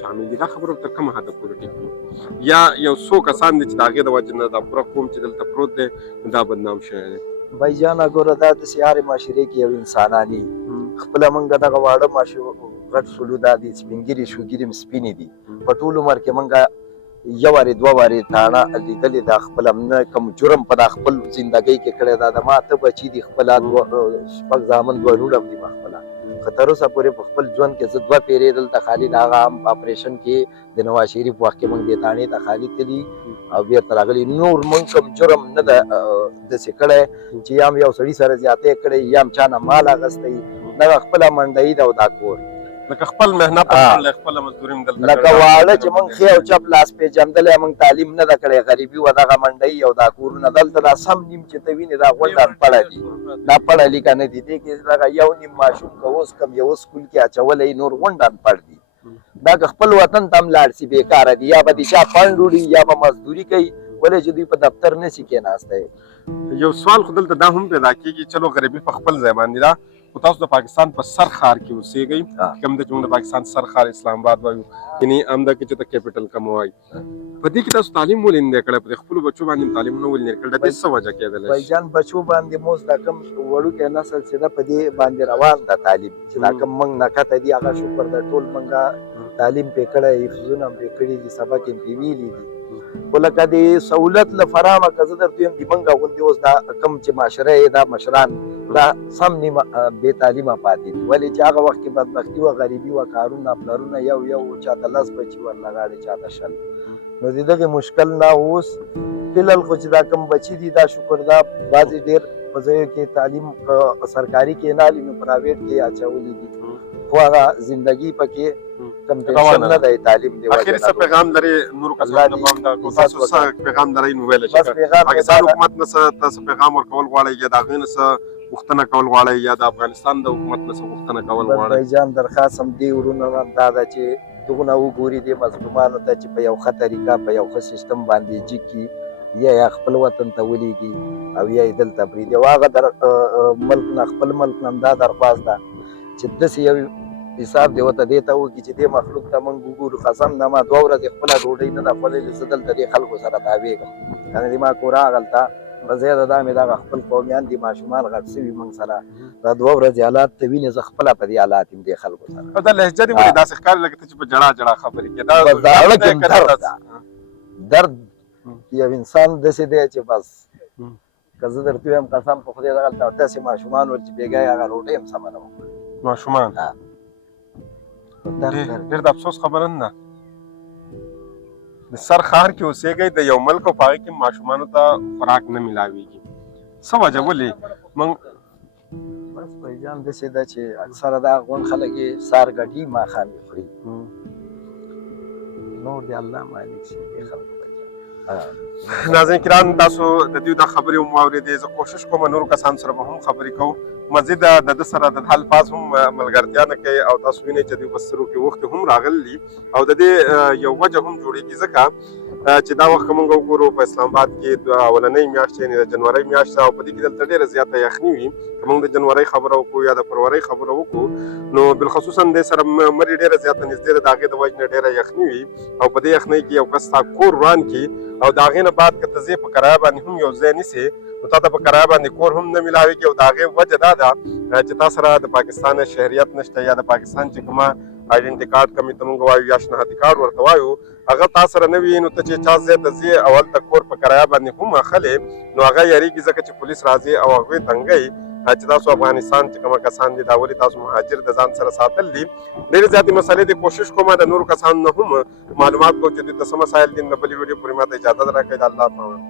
شامل دي. دا خبره تر کومه حده پورې ټیک دي یا یو څو کسان دي چې د هغې د وجې نه دا پوره قوم چې دلته پروت دی دا بدنام شوی دی؟ بھاجانه ګوره دا داسې هرې معاشرې کې یو انساناني خپله موږ دغه واړه غټ سلو دا دي سپین ږیري شوګیري م سپینې دي په ټول عمر کې موږ یو وارې دوه وارې تاڼه لیدلې دا خپله نه کوم جرم په دا خپل زندګۍ کې کړی دا د ما ته بچي دي خپله شپږ زامن دوه لوڼه هم دي ما خپله خو تر اوسه پورې په خپل ژوند کې زه دوه پیرې دلته خالي د هغه هم اپریشن کې د نواز شریف وخت کې موږ دې تاڼې ته خالي تلي او بیرته راغلي نور موږ کوم جرم نه ده داسې کړی چې یا هم یو سړي سره زیاتی کړی یا هم چا نه مال اخیستی دغه خپله منډهي ده او دا کور لکه خپل محنت خپله مزدوري هم دلته لکه واړه چې موږ ښې او چپ لاس پېژندلی موږ تعلیم نه ده کړی غریبي وه دغه منډۍ او دا کورونه دلته دا سم نیم چې ته وینې دا غونډه انپړه دي دا پړه لیکه نه دي دې کې دغه یو نیم ماشوم که اوس کم یو سکول کې اچولی نور غونډه انپړ دي دا که خپل وطن ته هم لاړ شي بېکاره دي یا به د چا فنډ وړي یا به مزدوري کوي ولې چې دوی په دفتر نه شي کېناستی. یو سوال خو دلته دا هم پیدا کېږي چلو غریبي په خپل ځای باندې ده خو تاسو د پاکستان په سر ښار کې اوسېږئ کوم ده چې موږ د پاکستان سر ښار اسلام آباد وایو یعنې همدا کې چې ته کیپټل کوم وایي په دې کې تاسو تعلیم ولې نه دی کړی په خپلو بچو باندې تعلیمونه ولې نه کړی د دې څه وجه کېدلی بھاجان بچو باندې موږ دا کوم وړوکی نسل چې ده په دې باندې روان ده تعلیم چې دا کوم موږ نکته دي هغه شکر ده ټول موږ تعلیم پرې کړی حفظونه هم پرې کړي دي سبق یې پرې ویلي دي خو لکه د سهولت له فرامه که زه درته وایم د موږ غوندې اوس دا کوم چې معاشره یې دا مشران دا سم نیمه بې تعلیمه پاتې دي ولې چې هغه وخت کې بدبختي وه غریبي وه کارونه پلرونه یو چاته 10 بچي ورلغاړې چاته 10 نو د دغې مشکل نه اوس فلحال خو چې دا کوم بچي دي دا شکر دا بعضې ډېر په ځایو کې تعلیم سرکاري کې نه هلي نو پرایویټ کې اچولي دي خو هغه زندګي پکې کم ټینشن نه دی تعلیم دی اخر څه پیغام لري نور کسانو ته هم تاسو څه پیغام لرئ نو ویلی شي پاکستان حکومت نه څه تاسو پیغام ورکول غواړئ یا د هغې نه څه غوښتنه کول غواړئ یا د افغانستان د حکومت نه څه غوښتنه کول غواړئ؟ بھاجان درخواست هم دې ورونو نه دا ده چې دغونه وګوري دې مظلومانو ته چې په یو ښه طریقه په یو ښه سیسټم باندې جګ کړي یا خپل وطن ته ولیږي او یا یې دلته پرېږدي او هغه ملک نه خپل ملک نه هم دا درخواست ده چې داسې یو حساب دی ورته دې ته وکړي چې دې مخلوق ته موږ وګورو قسم نه ما 2 ورځې خپله ډوډۍ نه ده خوړلې زه دلته دې خلکو سره تاویږم کنه دې ما کور هغلته په زیاده دا مې دغه خپل قومیان دي ماشومان غټ سوي موږ سره دا 2 ورځې حالات ته وینې زه خپله په دې حالات یم دې خلکو سره دا لهجه دې ولې داسې ښکاري لکه ته چې په جړا خبرې کوې دا زړه کې درد یو انسان داسې دی چې بس که زه درته ووایم قسم په خدای دغلته داسې ماشومان ول چې بېګا یې هغه ډوډۍ هم سمه نه وخوړې ماشومان ډېر د افسوس خبره نه ده د سر ښار کې اوسېږئ د یو ملک او په هغې کې ماشومانو ته خوراک نه میلاویږي څه وجه ولې موږ بس بھاجان داسې ده چې اکثره دا غونډ خلک یې سهار ګډي ماښام یې خوري نور د الله مالک شي دې خلکو ناظرین کرام تاسو د دوی دا خبرې هم واورېدې زه کوشش کوم نورو کسانو سره به هم خبرې کوو مزید د ده سره د الفاظ هم ملګرتیا نه کوي او تاسو وینئ چې دوی په سترګو کې اوښکې هم راغلي او د دې یو وجه هم جوړېږي ځکه چې دا وخت که موږ وګورو په اسلام آباد کې اولنۍ میاشت یعنې د جنورۍ میاشت ده او په دې کې دلته ډېره زیاته یخني وي که موږ د جنورۍ خبره وکړو یا د فروری خبره وکړو نو بالخصوصا دې سره مري ډېره زیاته نږدې ده د هغې د وجې نه ډېره یخني وي او په دې یخنۍ کې یو کس ستا کور وران کړي او د هغې نه بعد که ته ځې په کرایه باندې هم یو ځای نیسې نو تا ته په کرایه باندې کور هم نه میلاویږي او د هغې وجه دا ده چې تا سره د پاکستان شهریت نشته یا د پاکستان چې کومه آیډنټي کارډ کومې ته موږ وایو یا شناختي کارډ ورته وایو هغه تا سره نه وي نو ته چې چا ځای ته ځې او هلته کور په کرایه باندې هم اخلې نو هغه یریږي ځکه چې پولیس راځي او هغوی تنګوي چې تاسو افغانستان چې کومه کسان دي دا ولې تاسو مهاجر د ځان سره ساتل دي ډېرې زیاتې مسلې دي کوشش کوم د نورو کسانو نه هم معلومات کوو چې دوی ته څه مسایل دي د بلې ویډیو پورې ماته اجازه راکړئ د الله په امان